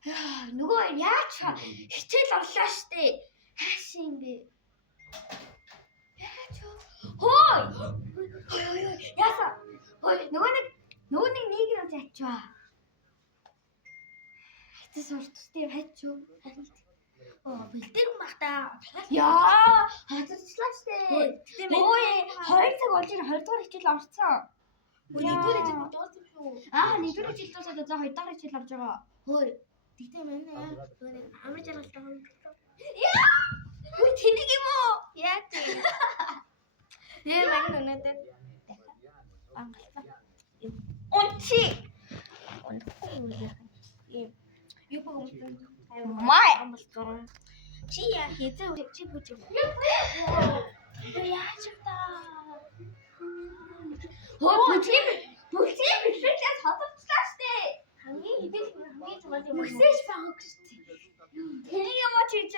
Нөгөө яач хичээл орлоо штэ. Хааш юм бэ? Яач хөөе. Яса. Хөөе нөгөө нэг нэг юм ячваа. Хэцүү сурталтай хайчуу. Бэлдэр махта. Яа, хазарчлаа штэ. Өөе, 2 цаг болж ин 20 дугаар хичээл орцсон. Нэгдүгээр хичээл дууссан шүү. Нэгдүгээр хичээл дуусаад за 2 дахь хичээл авч байгаа. Хөөе. Тэгтээ манай амар жаргалтай юм. Яа! Үгүй тэнэг юм уу? Яа тийм. Нэр маань өнөдөө ангалцаа. Унчи. Юу богом. Май. Чи яа хийзээ чи бүж. Яач та. Бүжгийн бишрээс хадгалчлаа штэ. Хамгийн чамд юм. Үсэж баг штэ. Тэнэг юм уу чи ч?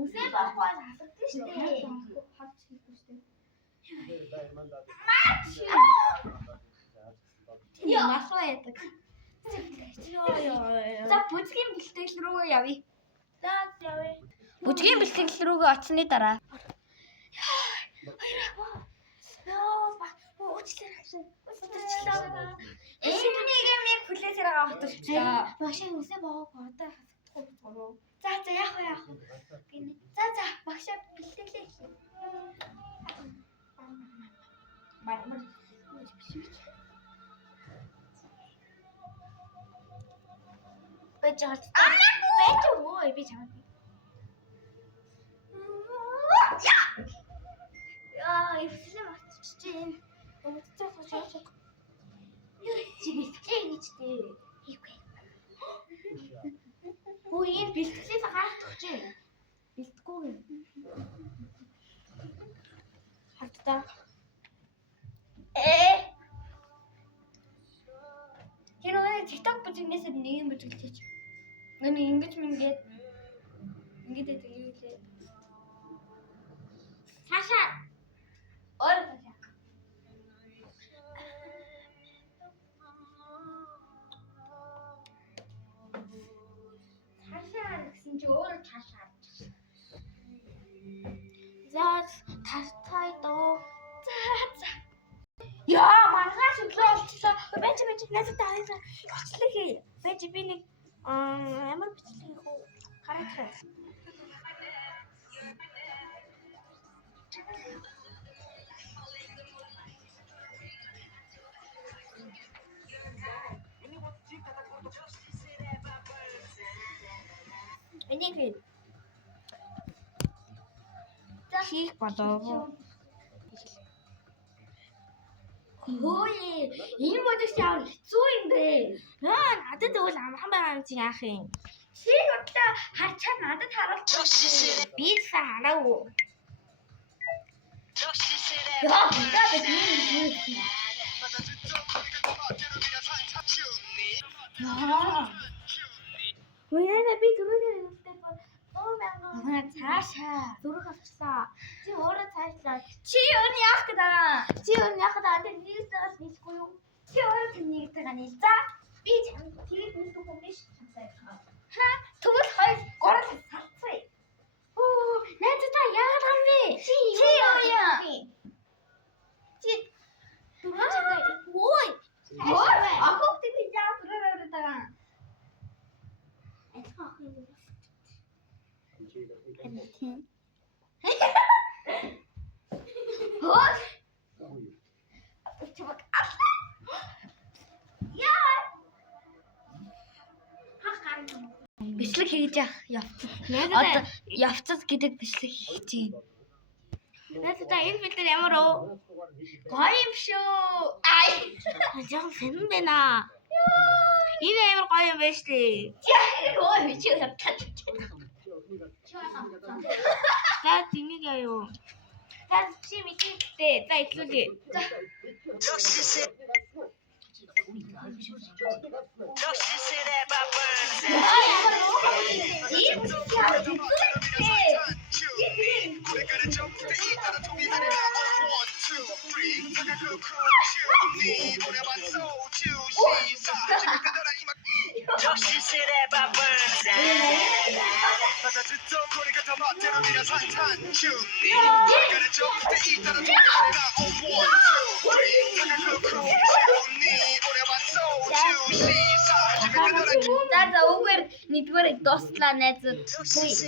Үсээ баггүй хасагдсан штэ. Хавч хийсэн штэ. Яа, масуу яадаг. За бүжгийн бэлтгэл рүү явъя. За явъя. Бүжгийн бэлтгэл рүүгээ очсны дараа. Уучлаарай. Энийг юм яг хүлээсээр байгаа хотчихлоо. Багшаа үсээ богоо одоо хасахгүй. За яах вэ? Гинэ. За багшаа бэлтгэлээ. Мармар. Бэж жаад. Ой би чамд. Яа, ивлээ мартчихжээ. Өвцөө сууж. Чи бэлтгэлээ хийчтэй. Хийхгүй. Хөө энэ бэлтгэлээс гарах гэж. Бэлтгэхгүй. Хатдаа. Тэр нэг TikTok бүжигнээс нэг юм бүжиглэж. Нэг ингэж мингээд тэгээд цаашаа. Ороо цаашаа. Цаашаа гэсэн чи өөрөө цаашаа. За тартай доо. За. Яа, маргааш өглөө болчихлоо. Бэж надад таасан. Бичлэг хий. Бэж би нэг ямар бичлэг хийх үү? Хараа. Энийг хий. Хийх болов. Хөөе, ийм бодож яавал хэцүү юм бэ? Надад тэгвэл амхан байгаа юм чи яах юм? Чи бодлоо харчаад надад харуулчих. Би хараагүй. Яа, надад ийм. Яа. Уяна би түрүүний үстэй бол 100,000 цаашаа. зүрх авчихсан. Чи өөрөө цаашлаа. Чи юу яах гээд байгаа? Чи өөрөө яхад аа нэг цагаас нийлэхгүй юу? Чи өөрөө тэнийгтэй гань. За, Би чамд тэгээд нийлэх юм биш. тэгвэл 2 3 салцъя. Оо, найзаа яагаад юм бэ? Чи юу яа? Чи түрүү чамд ой. Ахуйд би яа түрүү байгаа. Ах юм. Хөөс. Чимэг алла. Яа. Бичлэг хийж явцад. Одоо явцад гэдэг бичлэг хийж байна. Надад энэ фильтр ямар уу? Гоё юм шүү. Ай. Ажиг хэн бэ наа? Энэ амар гоё юм байна шүү дээ. Яа, гоё чи хатчих. За тэмиг яа. За чи мэдээ. За итлүүлээ. She said that by burns 받아주던 거리가 더 멋대로 밀어 산탄주니 가는 저부터 이따라 돌아가라 on 1, 2, 3 다가 그 세우니 오래봤어 주시 사주면 그들은 За за үгээр нэгдүгээрийг дуслаа найзууд. Найз.